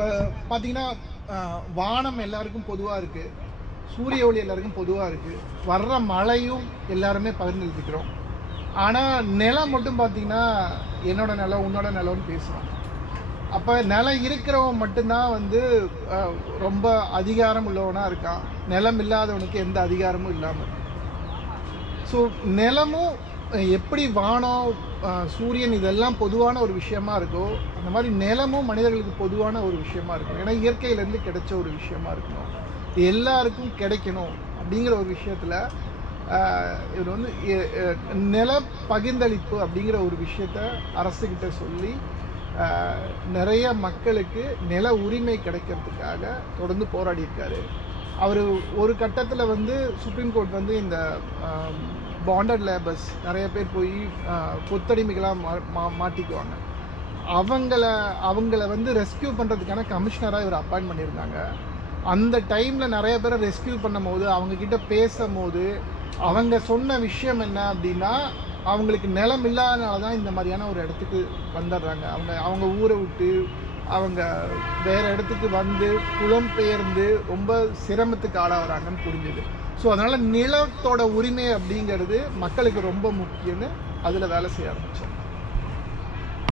இப்போ பார்த்தீங்கன்னா வானம் எல்லாருக்கும் பொதுவாக இருக்குது, சூரிய ஒளி எல்லாருக்கும் பொதுவாக இருக்குது, வர்ற மழையும் எல்லாருமே பகிர்ந்துக்கிறோம். ஆனால் நிலம் மட்டும் பார்த்தீங்கன்னா என்னோட நிலம் உன்னோட நிலம்னு பேசுகிறோம். அப்போ நிலம் இருக்கிறவன் மட்டும்தான் வந்து ரொம்ப அதிகாரம் உள்ளவனாக இருக்கான், நிலம் இல்லாதவனுக்கு எந்த அதிகாரமும் இல்லாமல் இருக்கு. ஸோ நிலமும் எப்படி வானம் சூரியன் இதெல்லாம் பொதுவான ஒரு விஷயமா இருக்கோ அந்த மாதிரி நிலமும் மனிதர்களுக்கு பொதுவான ஒரு விஷயமா இருக்கும். ஏன்னா இயற்கையிலேருந்து கிடைச்ச ஒரு விஷயமா இருக்கணும், எல்லாருக்கும் கிடைக்கணும் அப்படிங்கிற ஒரு விஷயத்தில் இவர் வந்து நில பகிர்ந்தளிப்பு அப்படிங்கிற ஒரு விஷயத்த அரசுக்கிட்ட சொல்லி நிறைய மக்களுக்கு நில உரிமை கிடைக்கிறதுக்காக தொடர்ந்து போராடி இருக்காரு. அவர் ஒரு கட்டத்தில் வந்து சுப்ரீம் கோர்ட் வந்து இந்த பாண்டட் லேபர்ஸ் நிறைய பேர் போய் கொத்தடிமைகளாக மாட்டிக்குவாங்க, அவங்கள வந்து ரெஸ்கியூ பண்ணுறதுக்கான கமிஷனராக இவர் அப்பாயின்ட் பண்ணியிருந்தாங்க. அந்த டைமில் நிறைய பேரை ரெஸ்கியூ பண்ணும் போது அவங்கக்கிட்ட பேசும்போது அவங்க சொன்ன விஷயம் என்ன அப்படின்னா, அவங்களுக்கு நிலம் இல்லாதனால தான் இந்த மாதிரியான ஒரு இடத்துக்கு வந்துடுறாங்க. அவங்க ஊரை விட்டு அவங்க வேறு இடத்துக்கு வந்து புலம்பெயர்ந்து ரொம்ப சிரமத்துக்கு ஆளாகிறாங்கன்னு புரிஞ்சுது. ஸோ அதனால் நிலத்தோட உரிமை அப்படிங்கிறது மக்களுக்கு ரொம்ப முக்கியம்னு அதில் வேலை செய்ய ஆரம்பித்தோம்.